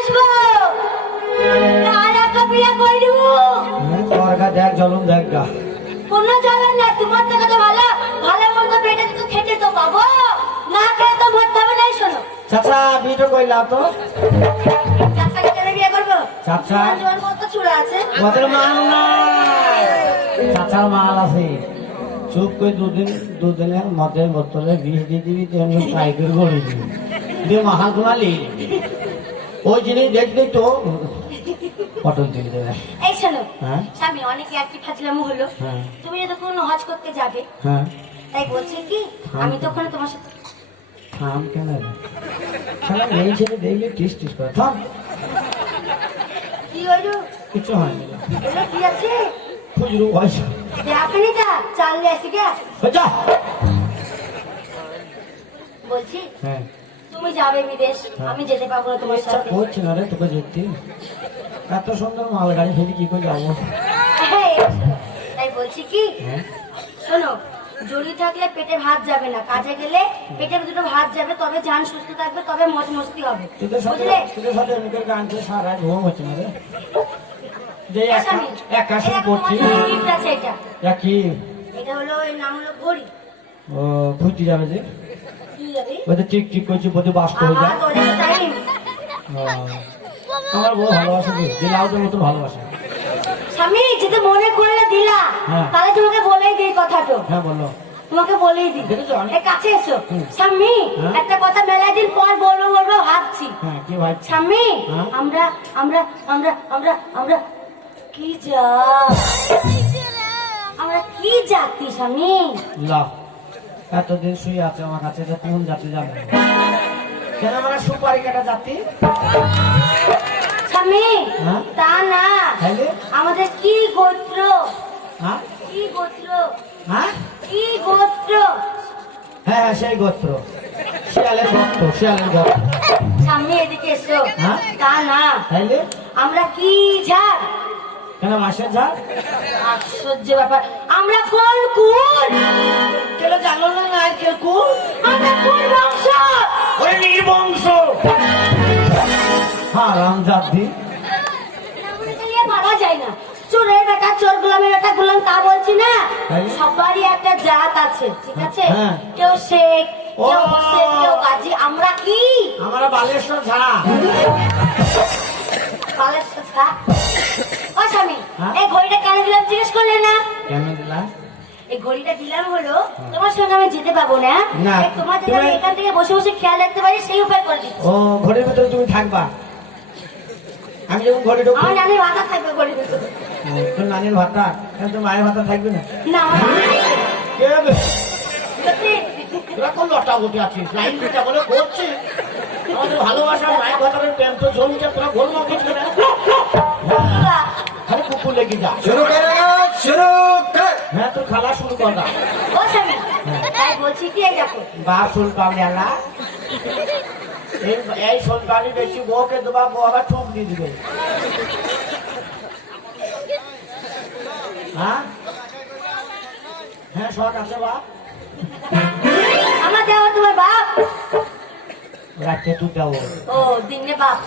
আসবো আর একটা বিয়ে করে দেবো। তোরগা দেখ জলম দেখ গা কোনো জ্বালা না, তোমার থেকে তো ভালো ভালো মন্দ পেটে তো খেতে তো পাবো, না খেয়ে তো মরতে হবে না। শোনো চাচা বিয়ে কইলা তো চাচাকে কেন বিয়ে করবো? চাচা তোমার কত চূড়া আছে? ওদের মাল না চাচার মাল আছে। চুপ করে দুদিনের মধ্যে বোতলে বিষ দিয়ে দিবি তেমনি ট্রাই করে গড়ে দিবি দিয়ে মাহাল গুনালি ওই জিনিস দেখবি তো পটল দিয়ে দেবে। এই শোনো হ্যাঁ স্বামী, অনেকে আর কি ফাজলামো হলো, হ্যাঁ তুমি যতক্ষণ হজ করতে যাবে হ্যাঁ তাই বলছি কি আমি তো ওখানে তোমার সাথে থাম কেন রে? শালা এই ছেলে দেখলে টিস টিস করে থাম। কি হলো? কিছু হয়নি বলো কি আছে? খুচরো পয়সা আপনি যা চাল নিয়ে আসি গা। যা। বলছি হ্যাঁ তুমি যাবে বিদেশ, আমি যেতে পারবো না তোমার ইচ্ছা সাথে। করছে না রে তোকে যেতে, এত সুন্দর মাল গাড়ি ফেলে কি করে যাবো? হ্যাঁ, তাই বলছি কি হ্যাঁ শোনো, জড়ি থাকলে পেটে ভাত যাবে না, কাজে গেলে পেটে দুটো ভাত যাবে, তবে জান সুস্থ থাকবে, তবে মজ মস্তি হবে, তোদের সাথে বুঝলে? তোদের সাথে এমনি গান করে সারা ঘুম হচ্ছে না রে। যে স্বামী, একাশি এই করছি তোমার জন্য gift আছে এটা। একই এটা হলো, এর নাম হলো ঘড়ি। ও ফুটি যাবে যে কি যাবে? ওদের ঠিক ঠিক করছি বোধে বাস করে আহা, যায়। তোদের টাইম। ও, আমার বউ ভালোবাসে দিলাওদের মতো ভালোবাসে। স্বামী, যেটা মনে করলে দিলা, হ্যাঁ। তাহলে তোমাকে বলেই দিই কথাটা। হ্যাঁ বলো। তোমাকে বলেই দিই। দেখেছো অনেক- এই কাছে এসো। হুম। স্বামী, হ্যাঁ? একটা কথা মেলা দিন পর বলবো বলবো ভাবছি। হ্যাঁ কি ভাই স্বামী, হ্যাঁ? আমরা আমরা আমরা আমরা আমরা কি আমরা কি জাতি স্বামী? লা এতদিন শুয়ে আছে আমার কাছে, এটা কোন জাতি জানে না। কেন আমরা সুপারি কাটা জাতি? স্বামী, হ্যাঁ? তা না, তাহলে আমাদের কি গোত্র? হ্যাঁ কি গোত্র? হ্যাঁ কি গোত্র? হ্যাঁ হ্যাঁ সেই গোত্র, শিয়ালের গোত্র, শিয়ালের গোত্র। স্বামী, এদিকে এসো। হ্যাঁ? তা না, তাইলে আমরা কি ঝাড়? কেন মাসের ঝাড়? আশ্চর্য ব্যাপার, আমরা কোন কুল? কেন জানো না নারকেল কুল? আমরা কোন বংশ? ওই নির্বংশ হারাম জাতি। আমরা চালিয়ে মারা যায় না। চোরের বেটা চোর, গোলামের বেটা গোলাম, তা বলছি না। তাই? সবারই একটা জাত আছে, ঠিক আছে? হ্যাঁ। কেউ শেখ, কেউ ও। হোসেন, কেউ গাজী। আমরা কি? আমরা বালেশ্বর ঝাড়া। বালেশ্বর ছা। ও স্বামী, হ্যাঁ? এই ঘড়িটা কেন দিলাম জিজ্ঞেস করলে না? কেন দিলা? এই ঘড়িটা দিলাম হলো, তোমার সঙ্গে আমি যেতে পাবো না। না। এই তোমার যাতে আমি তুমি- এখান থেকে বসে বসে খেয়াল রাখতে পারি, সেই উপায় করে দিচ্ছি। ও ঘরের ভিতরে তুমি থাকবা, আমি যখন ঘরে ঢুকবো আমার নানির ভাতা থাকবে ঘড়ির ভিতরে। তোর নানির ভাতা, কেন তোর মায়ের ভাতা থাকবে না? না, আমার নানি থাকবে না। কে হবে? সত্যি। তোরা কোন লটা বসে আছিস? লাইন দিতে বলে করছে আমাদের ভালোবাসার মায়ের ভাতারের প্রেম তো জমিতে, তোরা গোল মাখিস না। বাহ। খালি কুকুর লেগে যা। शुरू करेगा शुरू कर হ্যাঁ তোর খালা শুরু কর না। ও স্বামী, তাই বলছি কি, এই দেখো, বা শুল পাবলা এই সন্তানি বেশি বউকে দেবা, বউ আবার ঠুক দিয়ে দিবে। হ্যাঁ হ্যাঁ শখ আছে বা আমার দেওয়া তোমার বাপ। রাখতে তুই দেবো। ও দিনে বাপ,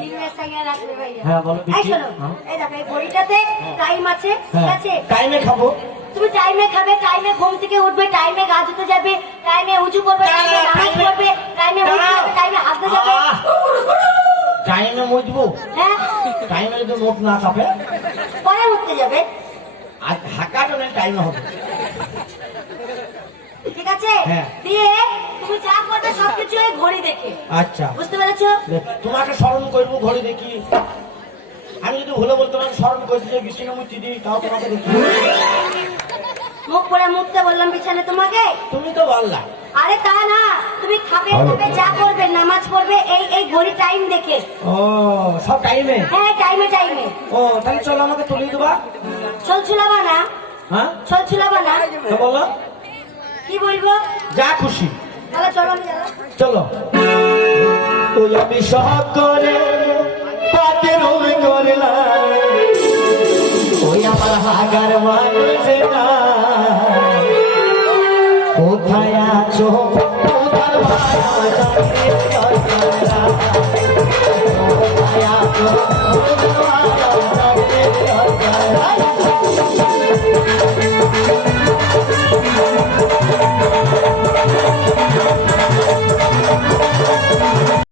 দিনের সঙ্গে রাখবে ভাইয়া। হ্যাঁ, বলো, এই পিচ্ছি। শোনো, হ্যাঁ। এই দেখো, এই ঘড়িটাতে টাইম আছে, ঠিক হ্যাঁ আছে? টাইমে খাবো। তুমি টাইমে খাবে, টাইমে ঘুম থেকে উঠবে, টাইমে গা ধুতে যাবে, টাইমে উঁচু করবে, টাইমে নামাজ পড়বে, টাইমে মুখ ধুবে, টাইমে হাত ধুতে যাবে। টাইমে মুজবো, হ্যাঁ, টাইমে যদি মুখ না চাপে পরে উঠতে যাবে, আর হাঁকাটা টাইমে হবে। ঠিক আছে? হ্যাঁ। দিয়ে তুমি যা করবে সবকিছু এই ঘড়ি দেখে, আচ্ছা বুঝতে পেরেছো? তোমাকে স্মরণ করবো ঘড়ি দেখি। আমি যদি ভুলে বলতে তোমাকে স্মরণ করছি যে বিছানা মুছি দিই, তাও তোমাকে দেখি। মুখ পরে মুছতে বললাম বিছানে তোমাকে? তুমি তো বললা। আরে তা না, তুমি খাবে খাবে যা করবে, নামাজ পড়বে এই এই ঘড়ি টাইম দেখে। ও সব টাইমে? হ্যাঁ, টাইমে টাইমে। ও তাহলে চলো আমাকে তুলিয়ে দেবা। চলছুলাবা না, হ্যাঁ চলছুলাবা না। তো বলো কি বলবো? যা খুশি তাহলে চলো, আমি গেলাম। চলো। ওই আমি সকলে পাতে রবি করলাম, ওই আমার হাগার মানুষ না, কোথায় আছো তোমার ভালো জানে।